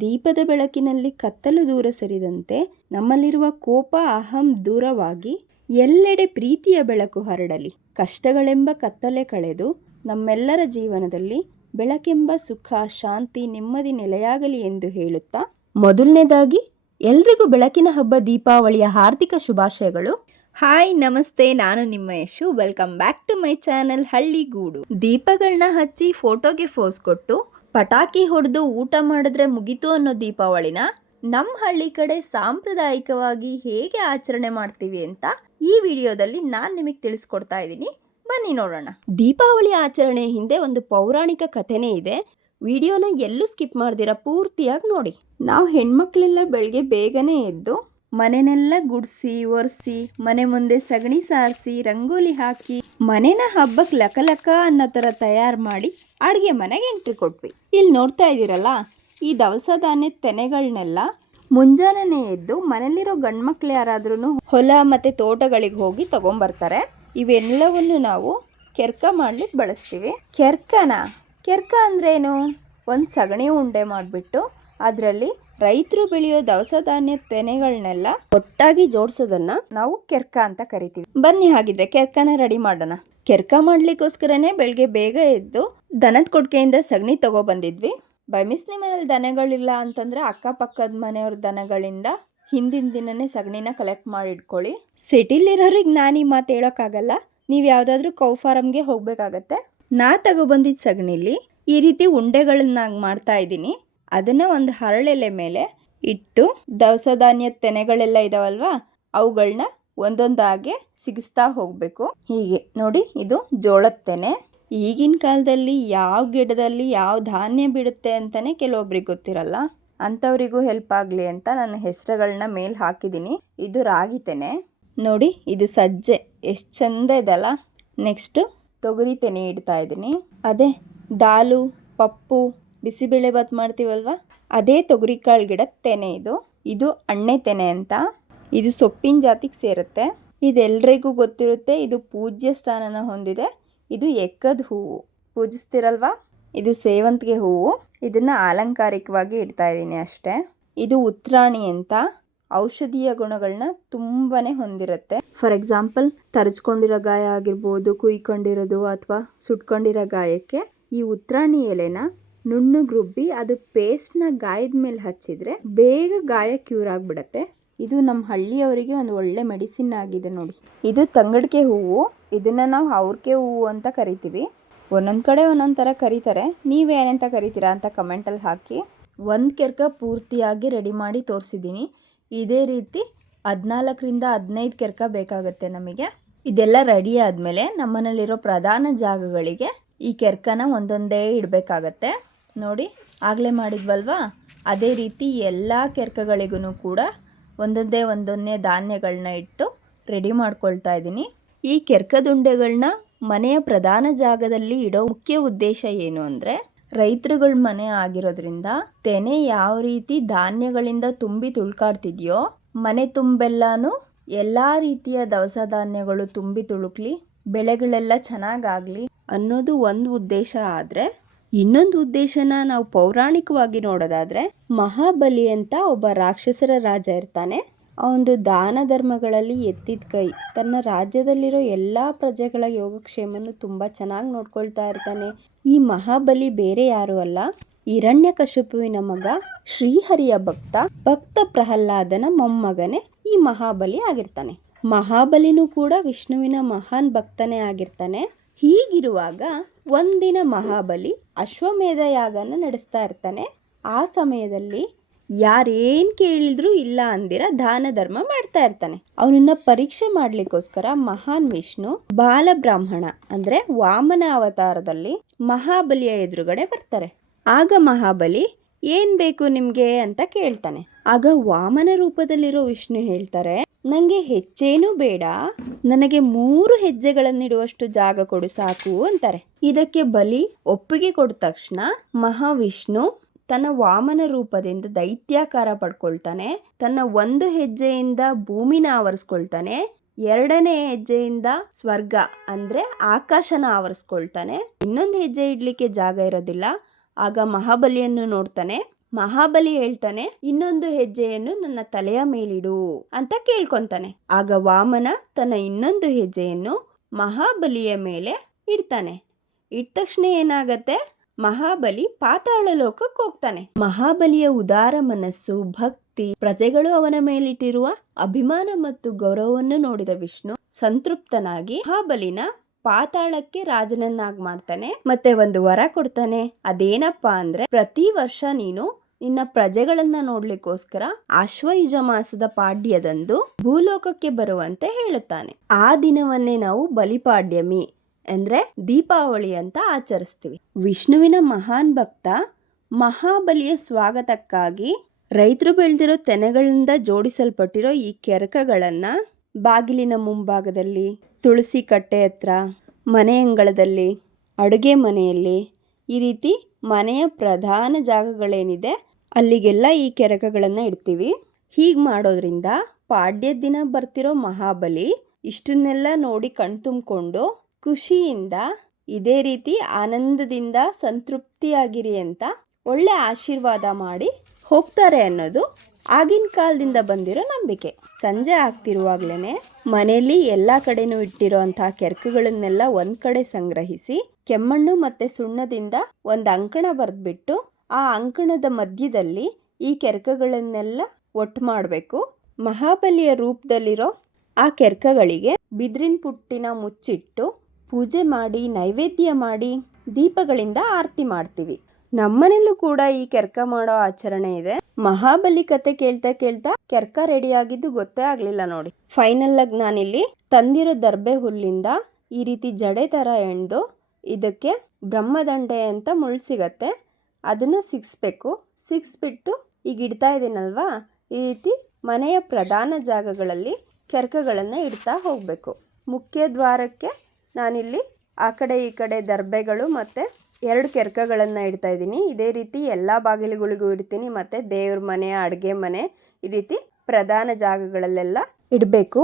ದೀಪದ ಬೆಳಕಿನಲ್ಲಿ ಕತ್ತಲು ದೂರ ಸರಿದಂತೆ ನಮ್ಮಲ್ಲಿರುವ ಕೋಪ, ಅಹಂ ದೂರವಾಗಿ ಎಲ್ಲೆಡೆ ಪ್ರೀತಿಯ ಬೆಳಕು ಹರಡಲಿ. ಕಷ್ಟಗಳೆಂಬ ಕತ್ತಲೆ ಕಳೆದು ನಮ್ಮೆಲ್ಲರ ಜೀವನದಲ್ಲಿ ಬೆಳಕೆಂಬ ಸುಖ, ಶಾಂತಿ, ನೆಮ್ಮದಿ ನೆಲೆಯಾಗಲಿ ಎಂದು ಹೇಳುತ್ತಾ ಮೊದಲನೇದಾಗಿ ಎಲ್ರಿಗೂ ಬೆಳಕಿನ ಹಬ್ಬ, ದೀಪಾವಳಿಯ ಹಾರ್ದಿಕ ಶುಭಾಶಯಗಳು. ಹಾಯ್, ನಮಸ್ತೆ, ನಾನು ನಿಮ್ಮ Yashu. Welcome back to my channel ಹಳ್ಳಿಗೂಡು ದೀಪಗಳನ್ನ ಹಚ್ಚಿ ಫೋಟೋಗೆ ಫೋಸ್ ಕೊಟ್ಟು ಪಟಾಕಿ ಹೊಡೆದು ಊಟ ಮಾಡಿದ್ರೆ ಮುಗೀತು ಅನ್ನೋ ದೀಪಾವಳಿನ ನಮ್ಮ ಹಳ್ಳಿ ಕಡೆ ಸಾಂಪ್ರದಾಯಿಕವಾಗಿ ಹೇಗೆ ಆಚರಣೆ ಮಾಡ್ತೀವಿ ಅಂತ ಈ ವಿಡಿಯೋದಲ್ಲಿ ನಾನು ನಿಮಗೆ ತಿಳಿಸ್ಕೊಡ್ತಾ ಇದ್ದೀನಿ. ಬನ್ನಿ ನೋಡೋಣ. ದೀಪಾವಳಿ ಆಚರಣೆ ಹಿಂದೆ ಒಂದು ಪೌರಾಣಿಕ ಕಥೆನೇ ಇದೆ. ವಿಡಿಯೋನ ಎಲ್ಲೂ ಸ್ಕಿಪ್ ಮಾಡ್ದಿರ ಪೂರ್ತಿಯಾಗಿ ನೋಡಿ. ನಾವು ಹೆಣ್ಮಕ್ಳೆಲ್ಲ ಬೆಳಗ್ಗೆ ಬೇಗನೆ ಎದ್ದು ಮನೆನೆಲ್ಲ ಗುಡಿಸಿ, ಒರೆಸಿ, ಮನೆ ಮುಂದೆ ಸಗಣಿ ಸಾರಿಸಿ, ರಂಗೋಲಿ ಹಾಕಿ, ಮನೆನ ಹಬ್ಬಕ್ಕೆ ಲಕಲಕ ಅನ್ನೋ ಥರ ತಯಾರು ಮಾಡಿ ಅಡುಗೆ ಮನೆಗೆ ಎಂಟ್ರಿ ಕೊಟ್ವಿ. ಇಲ್ಲಿ ನೋಡ್ತಾ ಇದ್ದೀರಲ್ಲ, ಈ ದವಸ ಧಾನ್ಯದ ತೆನೆಗಳನ್ನೆಲ್ಲ ಮುಂಜಾನೆ ಎದ್ದು ಮನೇಲಿರೋ ಗಂಡ್ಮಕ್ಳು ಯಾರಾದ್ರೂ ಹೊಲ ಮತ್ತು ತೋಟಗಳಿಗೆ ಹೋಗಿ ತಗೊಂಬರ್ತಾರೆ. ಇವೆಲ್ಲವನ್ನು ನಾವು ಕೆರ್ಕ ಮಾಡ್ಲಿಕ್ಕೆ ಬಳಸ್ತೀವಿ. ಕೆರ್ಕನ, ಕೆರ್ಕ ಅಂದ್ರೇನು? ಒಂದು ಸಗಣಿ ಉಂಡೆ ಮಾಡಿಬಿಟ್ಟು ಅದರಲ್ಲಿ ರೈತರು ಬೆಳೆಯೋ ದವಸ ಧಾನ್ಯ ತೆನೆಗಳನ್ನೆಲ್ಲ ಒಟ್ಟಾಗಿ ಜೋಡಿಸೋದನ್ನ ನಾವು ಕೆರ್ಕ ಅಂತ ಕರಿತೀವಿ. ಬನ್ನಿ ಹಾಗಿದ್ರೆ ಕೆರ್ಕನ ರೆಡಿ ಮಾಡೋಣ. ಕೆರ್ಕ ಮಾಡ್ಲಿಕ್ಕೋಸ್ಕರನೇ ಬೆಳಗ್ಗೆ ಬೇಗ ಎದ್ದು ದನದ ಕೊಡ್ಕೆಯಿಂದ ಸಗಣಿ ತಗೋ ಬಂದಿದ್ವಿ. ಬೈ ಮಿಸ್ ನಿಮ್ಮ ಮನೇಲಿ ದನಗಳಿಲ್ಲ ಅಂತಂದ್ರೆ ಅಕ್ಕಪಕ್ಕದ ಮನೆಯವ್ರ ದನಗಳಿಂದ ಹಿಂದಿನ ದಿನನೇ ಸಗಣಿನ ಕಲೆಕ್ಟ್ ಮಾಡಿ ಇಟ್ಕೊಳ್ಳಿ ಸಿಟಿಲಿರೋರಿಗೆ ನಾನು ಈ ಮಾತು ಹೇಳೋಕ್ಕಾಗಲ್ಲ. ನೀವು ಯಾವುದಾದ್ರೂ ಕೌ ಫಾರಮ್ಗೆ ಹೋಗಬೇಕಾಗತ್ತೆ. ನಾ ತಗೊಬಂದಿದ್ದ ಸಗಣಿಲಿ ಈ ರೀತಿ ಉಂಡೆಗಳನ್ನಾಗಿ ಮಾಡ್ತಾ ಇದ್ದೀನಿ. ಅದನ್ನು ಒಂದು ಹರಳೆಲೆ ಮೇಲೆ ಇಟ್ಟು ದವಸ ಧಾನ್ಯ ತೆನೆಗಳೆಲ್ಲ ಇದಾವಲ್ವಾ? ಅವುಗಳನ್ನ ಒಂದೊಂದಾಗೆ ಸಿಗಿಸ್ತಾ ಹೋಗಬೇಕು. ಹೀಗೆ. ನೋಡಿ, ಇದು ಜೋಳದ ತೆನೆ. ಈಗಿನ ಕಾಲದಲ್ಲಿ ಯಾವ ಗಿಡದಲ್ಲಿ ಯಾವ ಧಾನ್ಯ ಬಿಡುತ್ತೆ ಅಂತಲೇ ಕೆಲವೊಬ್ರಿಗೆ ಗೊತ್ತಿರಲ್ಲ. ಅಂಥವರಿಗೂ ಹೆಲ್ಪ್ ಆಗಲಿ ಅಂತ ನಾನು ಹೆಸರುಗಳನ್ನ ಮೇಲೆ ಹಾಕಿದ್ದೀನಿ ಇದು ರಾಗಿ ತೆನೆ. ನೋಡಿ, ಇದು ಸಜ್ಜೆ. ಎಷ್ಟು ಚಂದ ಇದಲ್ಲ. ನೆಕ್ಸ್ಟು ತೊಗರಿ ತೆನೆ ಇಡ್ತಾ ಇದ್ದೀನಿ ಅದೇ, ದಾಲು, ಪಪ್ಪು ಬಿಸಿಬೇಳೆ ಮಾಡ್ತೀವಲ್ವಾ ಮಾಡ್ತೀವಲ್ವ? ಅದೇ ತೊಗರಿಕಾಳು ಗಿಡದ ತೆನೆ ಇದು. ಇದು ಅಣ್ಣೆ ತೆನೆ ಅಂತ. ಇದು ಸೊಪ್ಪಿನ ಜಾತಿಗೆ ಸೇರುತ್ತೆ. ಇದೆಲ್ಲರಿಗೂ ಗೊತ್ತಿರುತ್ತೆ, ಇದು ಪೂಜ್ಯ ಸ್ಥಾನನ ಹೊಂದಿದೆ. ಇದು ಎಕ್ಕದ ಹೂವು. ಪೂಜಿಸ್ತಿರಲ್ವಾ? ಇದು ಸೇವಂತಿಗೆ ಹೂವು. ಇದನ್ನ ಅಲಂಕಾರಿಕವಾಗಿ ಇಡ್ತಾ ಇದ್ದೀನಿ ಅಷ್ಟೇ. ಇದು ಉತ್ರಾಣಿ ಅಂತ. ಔಷಧೀಯ ಗುಣಗಳನ್ನ ತುಂಬಾ ಹೊಂದಿರುತ್ತೆ. ಫಾರ್ ಎಕ್ಸಾಂಪಲ್, ತರಚ್ಕೊಂಡಿರೋ ಗಾಯ ಆಗಿರ್ಬೋದು, ಕುಯ್ಕೊಂಡಿರೋದು ಅಥವಾ ಸುಟ್ಕೊಂಡಿರೋ ಗಾಯಕ್ಕೆ ಈ ಉತ್ರಾಣಿ ಎಲೆನ ನುಣ್ಣಗೆ ರುಬ್ಬಿ ಅದು ಪೇಸ್ಟ್ನ ಗಾಯದ ಮೇಲೆ ಹಚ್ಚಿದ್ರೆ ಬೇಗ ಗಾಯ ಕ್ಯೂರ್ ಆಗಿಬಿಡತ್ತೆ. ಇದು ನಮ್ಮ ಹಳ್ಳಿಯವರಿಗೆ ಒಂದು ಒಳ್ಳೆ ಮೆಡಿಸಿನ್ ಆಗಿದೆ ನೋಡಿ. ಇದು ತಂಗಡಿಕೆ ಹೂವು. ಇದನ್ನು ನಾವು ಅವ್ರಿಗೆ ಹೂವು ಅಂತ ಕರಿತೀವಿ. ಒಂದೊಂದು ಕಡೆ ಒಂದೊಂದು ಥರ ಕರೀತಾರೆ. ನೀವೇನಂತ ಕರಿತೀರಾ ಅಂತ ಕಮೆಂಟಲ್ಲಿ ಹಾಕಿ. ಒಂದು ಕೆರ್ಕ ಪೂರ್ತಿಯಾಗಿ ರೆಡಿ ಮಾಡಿ ತೋರಿಸಿದ್ದೀನಿ ಇದೇ ರೀತಿ ಹದಿನಾಲ್ಕರಿಂದ ಹದಿನೈದು ಕೆರ್ಕ ಬೇಕಾಗುತ್ತೆ ನಮಗೆ. ಇದೆಲ್ಲ ರೆಡಿ ಆದಮೇಲೆ ನಮ್ಮನೇಲಿರೋ ಪ್ರಧಾನ ಜಾಗಗಳಿಗೆ ಈ ಕೆರ್ಕನ ಒಂದೊಂದೇ ಇಡಬೇಕಾಗತ್ತೆ. ನೋಡಿ, ಆಗಲೇ ಮಾಡಿದ್ವಲ್ವಾ? ಅದೇ ರೀತಿ ಎಲ್ಲ ಕೆರ್ಕಗಳಿಗೂ ಕೂಡ ಒಂದೊಂದೇ ಒಂದೊಂದೇ ಧಾನ್ಯಗಳನ್ನ ಇಟ್ಟು ರೆಡಿ ಮಾಡ್ಕೊಳ್ತಾ ಇದ್ದೀನಿ. ಈ ಕೆರ್ಕದುಂಡೆಗಳನ್ನ ಮನೆಯ ಪ್ರಧಾನ ಜಾಗದಲ್ಲಿ ಇಡೋ ಮುಖ್ಯ ಉದ್ದೇಶ ಏನು ಅಂದರೆ, ರೈತರುಗಳ ಮನೆ ಆಗಿರೋದ್ರಿಂದ ತೆನೆ ಯಾವ ರೀತಿ ಧಾನ್ಯಗಳಿಂದ ತುಂಬಿ ತುಳ್ಕಾಡ್ತಿದ್ಯೋ, ಮನೆ ತುಂಬೆಲ್ಲಾನು ಎಲ್ಲ ರೀತಿಯ ದವಸ ಧಾನ್ಯಗಳು ತುಂಬಿ ತುಳುಕ್ಲಿ, ಬೆಳೆಗಳೆಲ್ಲ ಚೆನ್ನಾಗಾಗಲಿ ಅನ್ನೋದು ಒಂದು ಉದ್ದೇಶ ಆದರೆ ಇನ್ನೊಂದು ಉದ್ದೇಶನ ನಾವು ಪೌರಾಣಿಕವಾಗಿ ನೋಡೋದಾದ್ರೆ ಮಹಾಬಲಿ ಅಂತ ಒಬ್ಬ ರಾಕ್ಷಸರ ರಾಜ ಇರ್ತಾನೆ. ಅವನು ದಾನ ಧರ್ಮಗಳಲ್ಲಿ ಎತ್ತಿದ ಕೈ, ತನ್ನ ರಾಜ್ಯದಲ್ಲಿರೋ ಎಲ್ಲ ಪ್ರಜೆಗಳ ಯೋಗಕ್ಷೇಮನ್ನು ತುಂಬ ಚೆನ್ನಾಗಿ ನೋಡ್ಕೊಳ್ತಾ ಇರ್ತಾನೆ. ಈ ಮಹಾಬಲಿ ಬೇರೆ ಯಾರು ಅಲ್ಲ, ಹಿರಣ್ಯ ಕಶುಪುವಿನ ಮಗ, ಶ್ರೀಹರಿಯ ಭಕ್ತ ಭಕ್ತ ಪ್ರಹ್ಲಾದನ ಮೊಮ್ಮಗನೇ ಈ ಮಹಾಬಲಿ ಆಗಿರ್ತಾನೆ. ಮಹಾಬಲಿನೂ ಕೂಡ ವಿಷ್ಣುವಿನ ಮಹಾನ್ ಭಕ್ತನೇ ಆಗಿರ್ತಾನೆ. ಹೀಗಿರುವಾಗ ಒಂದಿನ ಮಹಾಬಲಿ ಅಶ್ವಮೇಧ ಯಾಗನ ನಡೆಸ್ತಾ ಇರ್ತಾನೆ. ಆ ಸಮಯದಲ್ಲಿ ಯಾರೇನು ಕೇಳಿದ್ರು ಇಲ್ಲ ಅಂದಿರ ದಾನ ಧರ್ಮ ಮಾಡ್ತಾ ಇರ್ತಾನೆ. ಅವನನ್ನ ಪರೀಕ್ಷೆ ಮಾಡ್ಲಿಕ್ಕೋಸ್ಕರ ಮಹಾನ್ ವಿಷ್ಣು ಬಾಲಬ್ರಾಹ್ಮಣ ಅಂದ್ರೆ ವಾಮನ ಅವತಾರದಲ್ಲಿ ಮಹಾಬಲಿಯ ಎದುರುಗಡೆ ಬರ್ತಾರೆ. ಆಗ ಮಹಾಬಲಿ, ಏನ್ ಬೇಕು ನಿಮ್ಗೆ? ಅಂತ ಕೇಳ್ತಾನೆ. ಆಗ ವಾಮನ ರೂಪದಲ್ಲಿರೋ ವಿಷ್ಣು ಹೇಳ್ತಾರೆ ನಂಗೆ ಹೆಚ್ಚೇನೂ ಬೇಡ. ನನಗೆ ಮೂರು ಹೆಜ್ಜೆಗಳನ್ನಿಡುವಷ್ಟು ಜಾಗ ಕೊಡು ಸಾಕು ಅಂತಾರೆ. ಇದಕ್ಕೆ ಬಲಿ, ಒಪ್ಪಿಗೆ ಕೊಡ ತಕ್ಷಣ ಮಹಾವಿಷ್ಣು ತನ್ನ ವಾಮನ ರೂಪದಿಂದ ದೈತ್ಯಾಕಾರ ಪಡ್ಕೊಳ್ತಾನೆ. ತನ್ನ ಒಂದು ಹೆಜ್ಜೆಯಿಂದ ಭೂಮಿನ ಆವರಿಸ್ಕೊಳ್ತಾನೆ. ಎರಡನೇ ಹೆಜ್ಜೆಯಿಂದ ಸ್ವರ್ಗ, ಅಂದ್ರೆ ಆಕಾಶನ ಆವರಿಸ್ಕೊಳ್ತಾನೆ. ಇನ್ನೊಂದು ಹೆಜ್ಜೆ ಇಡ್ಲಿಕ್ಕೆ ಜಾಗ ಇರೋದಿಲ್ಲ. ಆಗ ಮಹಾಬಲಿಯನ್ನು ನೋಡ್ತಾನೆ. ಮಹಾಬಲಿ ಹೇಳ್ತಾನೆ, ಇನ್ನೊಂದು ಹೆಜ್ಜೆಯನ್ನು ನನ್ನ ತಲೆಯ ಮೇಲಿಡು ಅಂತ ಕೇಳ್ಕೊಂತಾನೆ. ಆಗ ವಾಮನ ತನ್ನ ಇನ್ನೊಂದು ಹೆಜ್ಜೆಯನ್ನು ಮಹಾಬಲಿಯ ಮೇಲೆ ಇಡ್ತಾನೆ. ಇಟ್ಟ ತಕ್ಷಣ ಏನಾಗತ್ತೆ? ಮಹಾಬಲಿ ಪಾತಾಳ ಲೋಕಕ್ಕೆ ಹೋಗ್ತಾನೆ. ಮಹಾಬಲಿಯ ಉದಾರ ಮನಸ್ಸು, ಭಕ್ತಿ, ಪ್ರಜೆಗಳು ಅವನ ಮೇಲಿಟ್ಟಿರುವ ಅಭಿಮಾನ ಮತ್ತು ಗೌರವವನ್ನು ನೋಡಿದ ವಿಷ್ಣು ಸಂತೃಪ್ತನಾಗಿ ಮಹಾಬಲಿನ ಪಾತಾಳಕ್ಕೆ ರಾಜನನ್ನಾಗಿ ಮಾಡ್ತಾನೆ, ಮತ್ತೆ ಒಂದು ವರ ಕೊಡ್ತಾನೆ. ಅದೇನಪ್ಪ ಅಂದ್ರೆ, ಪ್ರತಿ ವರ್ಷ ನೀನು ನಿನ್ನ ಪ್ರಜೆಗಳನ್ನ ನೋಡ್ಲಿಕ್ಕೋಸ್ಕರ ಅಶ್ವಯುಜ ಮಾಸದ ಪಾಡ್ಯದಂದು ಭೂಲೋಕಕ್ಕೆ ಬರುವಂತೆ ಹೇಳುತ್ತಾನೆ. ಆ ದಿನವನ್ನೇ ನಾವು ಬಲಿಪಾಡ್ಯಮಿ ಅಂದ್ರೆ ದೀಪಾವಳಿ ಅಂತ ಆಚರಿಸ್ತೀವಿ. ವಿಷ್ಣುವಿನ ಮಹಾನ್ ಭಕ್ತ, ಮಹಾಬಲಿಯ ಸ್ವಾಗತಕ್ಕಾಗಿ ರೈತರು ಬೆಳೆದಿರೋ ತೆನೆಗಳಿಂದ ಜೋಡಿಸಲ್ಪಟ್ಟಿರೋ ಈ ಕೆರಕಗಳನ್ನ ಬಾಗಿಲಿನ ಮುಂಭಾಗದಲ್ಲಿ ತುಳಸಿ ಕಟ್ಟೆ ಹತ್ರ, ಮನೆ ಅಂಗಳದಲ್ಲಿ, ಅಡುಗೆ ಮನೆಯಲ್ಲಿ ಈ ರೀತಿ ಮನೆಯ ಪ್ರಧಾನ ಜಾಗಗಳೇನಿದೆ, ಅಲ್ಲಿಗೆಲ್ಲ ಈ ಕೆರಕಗಳನ್ನು ಇಡ್ತೀವಿ. ಹೀಗೆ ಮಾಡೋದ್ರಿಂದ ಪಾಡ್ಯ ದಿನ ಬರ್ತಿರೋ ಮಹಾಬಲಿ ಇಷ್ಟನ್ನೆಲ್ಲ ನೋಡಿ ಕಣ್ತುಂಬಿಕೊಂಡು ಖುಷಿಯಿಂದ, ಇದೇ ರೀತಿ ಆನಂದದಿಂದ ಸಂತೃಪ್ತಿಯಾಗಿರಿ ಅಂತ ಒಳ್ಳೆ ಆಶೀರ್ವಾದ ಮಾಡಿ ಹೋಗ್ತಾರೆ ಅನ್ನೋದು ಆಗಿನ ಕಾಲದಿಂದ ಬಂದಿರೋ ನಂಬಿಕೆ. ಸಂಜೆ ಆಗ್ತಿರುವಾಗ್ಲೇ ಮನೆಯಲ್ಲಿ ಎಲ್ಲ ಕಡೆನೂ ಇಟ್ಟಿರೋ ಅಂತಹ ಕೆರಕುಗಳನ್ನೆಲ್ಲ ಒಂದ್ ಕಡೆ ಸಂಗ್ರಹಿಸಿ, ಕೆಮ್ಮಣ್ಣು ಮತ್ತೆ ಸುಣ್ಣದಿಂದ ಒಂದು ಅಂಕಣ ಬರೆದ್ಬಿಟ್ಟು ಆ ಅಂಕಣದ ಮಧ್ಯದಲ್ಲಿ ಈ ಕೆರಕಗಳನ್ನೆಲ್ಲ ಒಟ್ಟು ಮಾಡಬೇಕು. ಮಹಾಬಲಿಯ ರೂಪದಲ್ಲಿರೋ ಆ ಕೆರ್ಕಗಳಿಗೆ ಬಿದಿರಿನ ಪುಟ್ಟಿನ ಮುಚ್ಚಿಟ್ಟು ಪೂಜೆ ಮಾಡಿ, ನೈವೇದ್ಯ ಮಾಡಿ, ದೀಪಗಳಿಂದ ಆರತಿ ಮಾಡ್ತೀವಿ. ನಮ್ಮನೆಲ್ಲೂ ಕೂಡ ಈ ಕೆರ್ಕ ಮಾಡೋ ಆಚರಣೆ ಇದೆ. ಮಹಾಬಲಿ ಕತೆ ಕೇಳ್ತಾ ಕೇಳ್ತಾ ಕೆರ್ಕ ರೆಡಿ ಆಗಿದ್ದು ಗೊತ್ತೇ ಆಗ್ಲಿಲ್ಲ ನೋಡಿ. ಫೈನಲ್ ಆಗಿ ನಾನಿಲ್ಲಿ ತಂದಿರೋ ದರ್ಬೆ ಹುಲ್ಲಿಂದ ಈ ರೀತಿ ಜಡೆ ತರ ಎಣ್ದು ಇದಕ್ಕೆ ಬ್ರಹ್ಮದಂಡೆ ಅಂತ ಮುಳ್ಳು ಸಿಗತ್ತೆ. ಅದನ್ನ ಸಿಕ್ಸ್ಬೇಕು ಸಿಕ್ಸ್ಬಿಟ್ಟು ಈಗ ಇಡ್ತಾ ಇದ್ದೀನಲ್ವಾ ಈ ರೀತಿ ಮನೆಯ ಪ್ರಧಾನ ಜಾಗಗಳಲ್ಲಿ ಕೆರ್ಕಗಳನ್ನು ಇಡ್ತಾ ಹೋಗಬೇಕು. ಮುಖ್ಯ ದ್ವಾರಕ್ಕೆ ನಾನಿಲ್ಲಿ ಆ ಕಡೆ ಈ ಕಡೆ ದರ್ಬೆಗಳು ಮತ್ತು ಎರಡು ಕೆರ್ಕಗಳನ್ನು ಇಡ್ತಾ ಇದ್ದೀನಿ. ಇದೇ ರೀತಿ ಎಲ್ಲ ಬಾಗಿಲುಗಳಿಗೂ ಇಡ್ತೀನಿ. ಮತ್ತು ದೇವ್ರ ಮನೆ, ಅಡುಗೆ ಮನೆ, ಈ ರೀತಿ ಪ್ರಧಾನ ಜಾಗಗಳಲ್ಲೆಲ್ಲ ಇಡಬೇಕು.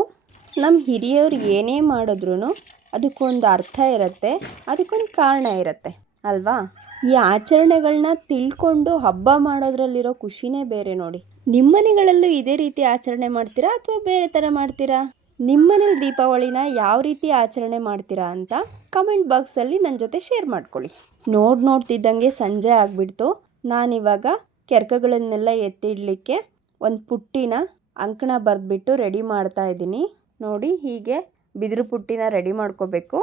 ನಮ್ಮ ಹಿರಿಯವ್ರು ಏನೇ ಮಾಡಿದ್ರು ಅದಕ್ಕೊಂದು ಅರ್ಥ ಇರುತ್ತೆ, ಅದಕ್ಕೊಂದು ಕಾರಣ ಇರುತ್ತೆ, ಅಲ್ವಾ? ಈ ಆಚರಣೆಗಳನ್ನ ತಿಳ್ಕೊಂಡು ಹಬ್ಬ ಮಾಡೋದ್ರಲ್ಲಿರೋ ಖುಷಿನೇ ಬೇರೆ ನೋಡಿ. ನಿಮ್ಮನೆಗಳಲ್ಲೂ ಇದೇ ರೀತಿ ಆಚರಣೆ ಮಾಡ್ತೀರಾ ಅಥವಾ ಬೇರೆ ಥರ ಮಾಡ್ತೀರಾ? ನಿಮ್ಮನೇಲಿ ದೀಪಾವಳಿನ ಯಾವ ರೀತಿ ಆಚರಣೆ ಮಾಡ್ತೀರಾ ಅಂತ ಕಮೆಂಟ್ ಬಾಕ್ಸಲ್ಲಿ ನನ್ನ ಜೊತೆ ಶೇರ್ ಮಾಡ್ಕೊಳ್ಳಿ. ನೋಡಿ ನೋಡ್ತಿದ್ದಂಗೆ ಸಂಜೆ ಆಗಿಬಿಡ್ತು. ನಾನಿವಾಗ ಕೆರ್ಕಗಳನ್ನೆಲ್ಲ ಎತ್ತಿಡಲಿಕ್ಕೆ ಒಂದು ಪುಟ್ಟಿನ ಅಂಕಣ ಬರೆದ್ಬಿಟ್ಟು ರೆಡಿ ಮಾಡ್ತಾ ಇದ್ದೀನಿ. ನೋಡಿ ಹೀಗೆ ಬಿದಿರು ಪುಟ್ಟಿನ ರೆಡಿ ಮಾಡ್ಕೋಬೇಕು.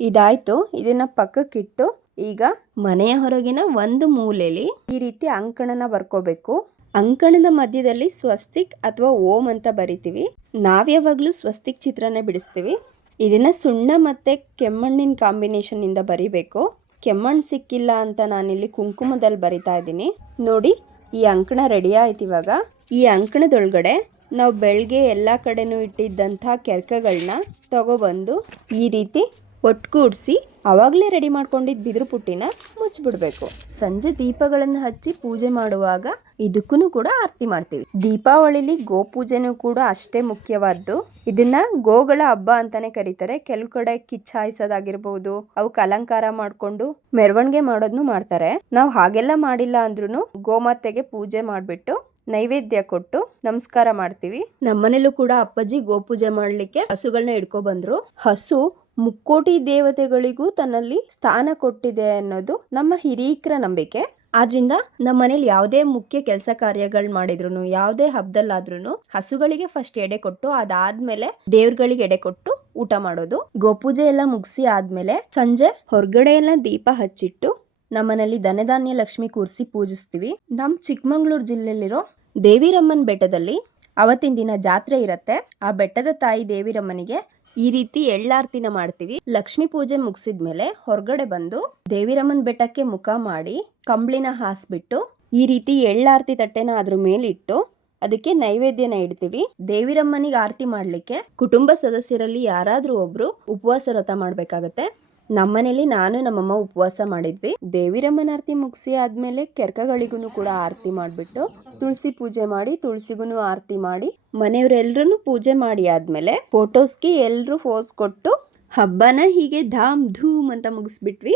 ಇದಾಯಿತು. ಇದನ್ನು ಪಕ್ಕಕ್ಕಿಟ್ಟು ಈಗ ಮನೆಯ ಹೊರಗಿನ ಒಂದು ಮೂಲೆಯಲ್ಲಿ ಈ ರೀತಿ ಅಂಕಣನ ಬರ್ಕೋಬೇಕು. ಅಂಕಣದ ಮಧ್ಯದಲ್ಲಿ ಸ್ವಸ್ತಿಕ್ ಅಥವಾ ಓಂ ಅಂತ ಬರಿತೀವಿ. ನಾವ್ಯಾವಾಗಲೂ ಸ್ವಸ್ತಿಕ್ ಚಿತ್ರನೇ ಬಿಡಿಸ್ತೀವಿ. ಇದನ್ನ ಸುಣ್ಣ ಮತ್ತು ಕೆಮ್ಮಣ್ಣಿನ ಕಾಂಬಿನೇಷನ್ನಿಂದ ಬರಿಬೇಕು. ಕೆಮ್ಮಣ್ಣು ಸಿಕ್ಕಿಲ್ಲ ಅಂತ ನಾನಿಲ್ಲಿ ಕುಂಕುಮದಲ್ಲಿ ಬರಿತಾ ಇದ್ದೀನಿ. ನೋಡಿ, ಈ ಅಂಕಣ ರೆಡಿ ಆಯ್ತು ಇವಾಗ. ಈ ಅಂಕಣದೊಳಗಡೆ ನಾವು ಬೆಳಗ್ಗೆ ಎಲ್ಲ ಕಡೆನೂ ಇಟ್ಟಿದ್ದಂಥ ಕೆರ್ಕಗಳನ್ನ ತಗೊಬಂದು ಈ ರೀತಿ ಒಟ್ಗೂಡಿಸಿ ಅವಾಗಲೇ ರೆಡಿ ಮಾಡ್ಕೊಂಡಿದ್ದ ಬಿದಿರು ಪುಟ್ಟಿನ ಮುಚ್ಚಿಬಿಡ್ಬೇಕು. ಸಂಜೆ ದೀಪಗಳನ್ನು ಹಚ್ಚಿ ಪೂಜೆ ಮಾಡುವಾಗ ಇದಕ್ಕೂ ಕೂಡ ಆರತಿ ಮಾಡ್ತೀವಿ. ದೀಪಾವಳಿಲಿ ಗೋಪೂಜೆನೂ ಕೂಡ ಅಷ್ಟೇ ಮುಖ್ಯವಾದ್ದು. ಇದನ್ನ ಗೋಗಳ ಹಬ್ಬ ಅಂತಾನೆ ಕರೀತಾರೆ. ಕೆಲವು ಕಡೆ ಕಿಚ್ಚಾಯಿಸೋದಾಗಿರ್ಬಹುದು ಅವಕ್ಕೆ ಅಲಂಕಾರ ಮಾಡ್ಕೊಂಡು ಮೆರವಣಿಗೆ ಮಾಡೋದ್ನು ಮಾಡ್ತಾರೆ. ನಾವು ಹಾಗೆಲ್ಲ ಮಾಡಿಲ್ಲ ಅಂದ್ರೂ ಗೋಮಾತೆಗೆ ಪೂಜೆ ಮಾಡಿಬಿಟ್ಟು ನೈವೇದ್ಯ ಕೊಟ್ಟು ನಮಸ್ಕಾರ ಮಾಡ್ತೀವಿ. ನಮ್ಮನೇಲೂ ಕೂಡ ಅಪ್ಪಾಜಿ ಗೋಪೂಜೆ ಮಾಡ್ಲಿಕ್ಕೆ ಹಸುಗಳನ್ನ ಇಡ್ಕೊ ಬಂದ್ರು. ಹಸು ಮುಕ್ಕೋಟಿ ದೇವತೆಗಳಿಗೂ ತನ್ನಲ್ಲಿ ಸ್ಥಾನ ಕೊಟ್ಟಿದೆ ಅನ್ನೋದು ನಮ್ಮ ಹಿರೀಕರ ನಂಬಿಕೆ. ಆದ್ರಿಂದ ನಮ್ಮ ಮನೇಲಿ ಯಾವುದೇ ಮುಖ್ಯ ಕೆಲಸ ಕಾರ್ಯಗಳು ಮಾಡಿದ್ರು ಯಾವುದೇ ಹಬ್ಬದಲ್ಲಾದ್ರೂ ಹಸುಗಳಿಗೆ ಫಸ್ಟ್ ಎಡೆ ಕೊಟ್ಟು, ಅದಾದ್ಮೇಲೆ ದೇವ್ರಗಳಿಗೆ ಎಡೆ ಕೊಟ್ಟು ಊಟ ಮಾಡೋದು. ಗೋಪೂಜೆ ಎಲ್ಲ ಮುಗಿಸಿ ಆದ್ಮೇಲೆ ಸಂಜೆ ಹೊರಗಡೆ ಎಲ್ಲ ದೀಪ ಹಚ್ಚಿಟ್ಟು ನಮ್ಮನೇಲಿ ಧನಧಾನ್ಯ ಲಕ್ಷ್ಮಿ ಕೂರಿಸಿ ಪೂಜಿಸ್ತೀವಿ. ನಮ್ಮ ಚಿಕ್ಕಮಂಗ್ಳೂರು ಜಿಲ್ಲೆಯಲ್ಲಿರೋ ದೇವಿರಮ್ಮನ ಬೆಟ್ಟದಲ್ಲಿ ಅವತ್ತಿನ ದಿನ ಜಾತ್ರೆ ಇರತ್ತೆ. ಆ ಬೆಟ್ಟದ ತಾಯಿ ದೇವಿರಮ್ಮನಿಗೆ ಈ ರೀತಿ ಎಳ್ಳಾರ್ತಿನ ಮಾಡ್ತೀವಿ. ಲಕ್ಷ್ಮೀ ಪೂಜೆ ಮುಗಿಸಿದ್ಮೇಲೆ ಹೊರಗಡೆ ಬಂದು ದೇವಿರಮ್ಮನ ಬೆಟ್ಟಕ್ಕೆ ಮುಖ ಮಾಡಿ ಕಂಬಳಿನ ಹಾಸ್ಬಿಟ್ಟು ಈ ರೀತಿ ಎಳ್ಳಾರ್ತಿ ತಟ್ಟೆನ ಅದ್ರ ಮೇಲಿಟ್ಟು ಅದಕ್ಕೆ ನೈವೇದ್ಯನ ಇಡ್ತೀವಿ. ದೇವಿರಮ್ಮನಿಗೆ ಆರತಿ ಮಾಡ್ಲಿಕ್ಕೆ ಕುಟುಂಬ ಸದಸ್ಯರಲ್ಲಿ ಯಾರಾದ್ರೂ ಒಬ್ರು ಉಪವಾಸ ವ್ರತ ಮಾಡ್ಬೇಕಾಗತ್ತೆ. ನಮ್ಮನೇಲಿ ನಾನು ನಮ್ಮಮ್ಮ ಉಪವಾಸ ಮಾಡಿದ್ವಿ. ದೇವಿರಮ್ಮನ ಆರತಿ ಮುಗಿಸಿ ಆದ್ಮೇಲೆ ಕೆರ್ಕಗಳಿಗೂ ಕೂಡ ಆರತಿ ಮಾಡಿಬಿಟ್ಟು ತುಳಸಿ ಪೂಜೆ ಮಾಡಿ ತುಳಸಿಗೂ ಆರತಿ ಮಾಡಿ ಮನೆಯವರೆಲ್ಲರೂ ಪೂಜೆ ಮಾಡಿ ಆದ್ಮೇಲೆ ಫೋಟೋಸ್ಗೆ ಎಲ್ಲರೂ ಫೋಸ್ ಕೊಟ್ಟು ಹಬ್ಬನ ಹೀಗೆ ಧಾಮ್ ಧೂಮ್ ಅಂತ ಮುಗಿಸ್ಬಿಟ್ವಿ.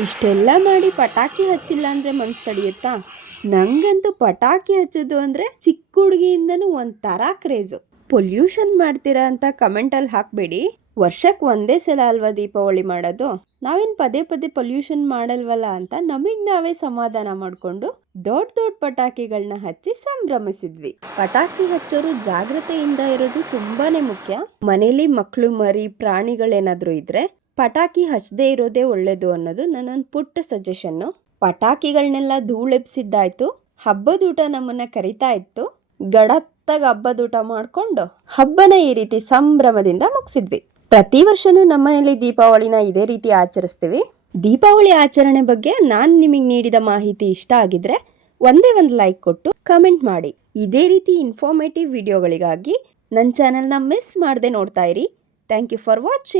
ಇಷ್ಟೆಲ್ಲ ಮಾಡಿ ಪಟಾಕಿ ಹಚ್ಚಿಲ್ಲ ಅಂದ್ರೆ ಮನ್ಸು ತಡಿಯುತ್ತಾ? ನಂಗಂತೂ ಪಟಾಕಿ ಹಚ್ಚೋದು ಅಂದ್ರೆ ಚಿಕ್ಕ ಹುಡುಗಿಯಿಂದನೂ ಒಂಥರ ಕ್ರೇಜು. ಪೊಲ್ಯೂಷನ್ ಮಾಡ್ತೀರಾ ಅಂತ ಕಮೆಂಟಲ್ಲಿ ಹಾಕಬೇಡಿ. ವರ್ಷಕ್ಕೆ ಒಂದೇ ಸಲ ಅಲ್ವಾ ದೀಪಾವಳಿ ಮಾಡೋದು? ನಾವೇನು ಪದೇ ಪದೇ ಪೊಲ್ಯೂಷನ್ ಮಾಡಲ್ವಲ್ಲ ಅಂತ ನಮಗೆ ನಾವೇ ಸಮಾಧಾನ ಮಾಡಿಕೊಂಡು ದೊಡ್ಡ ದೊಡ್ಡ ಪಟಾಕಿಗಳನ್ನ ಹಚ್ಚಿ ಸಂಭ್ರಮಿಸಿದ್ವಿ. ಪಟಾಕಿ ಹಚ್ಚೋರು ಜಾಗ್ರತೆಯಿಂದ ಇರೋದು ತುಂಬಾನೇ ಮುಖ್ಯ. ಮನೇಲಿ ಮಕ್ಕಳು ಮರಿ ಪ್ರಾಣಿಗಳೇನಾದರೂ ಇದ್ರೆ ಪಟಾಕಿ ಹಚ್ಚದೇ ಇರೋದೇ ಒಳ್ಳೇದು ಅನ್ನೋದು ನನ್ನೊಂದು ಪುಟ್ಟ ಸಜೆಷನ್ನು ಪಟಾಕಿಗಳನ್ನೆಲ್ಲ ಧೂಳೆಬ್ಸಿದ್ದಾಯ್ತು. ಹಬ್ಬದೂಟ ನಮ್ಮನ್ನ ಕರಿತಾ ಇತ್ತು. ಗಡತ್ತಾಗ ಹಬ್ಬದೂಟ ಮಾಡಿಕೊಂಡು ಹಬ್ಬನ ಈ ರೀತಿ ಸಂಭ್ರಮದಿಂದ ಮುಗಿಸಿದ್ವಿ. ಪ್ರತಿ ವರ್ಷನೂ ನಮ್ಮನೇಲಿ ದೀಪಾವಳಿನ ಇದೇ ರೀತಿ ಆಚರಿಸ್ತೀವಿ. ದೀಪಾವಳಿ ಆಚರಣೆ ಬಗ್ಗೆ ನಾನು ನಿಮಗೆ ನೀಡಿದ ಮಾಹಿತಿ ಇಷ್ಟ ಆಗಿದ್ರೆ ಒಂದೇ ಒಂದು ಲೈಕ್ ಕೊಟ್ಟು ಕಮೆಂಟ್ ಮಾಡಿ. ಇದೇ ರೀತಿ ಇನ್ಫಾರ್ಮೇಟಿವ್ ವಿಡಿಯೋಗಳಿಗಾಗಿ ನನ್ನ ಚಾನೆಲ್ನ ಮಿಸ್ ಮಾಡದೆ ನೋಡ್ತಾ ಇರಿ. Thank you for watching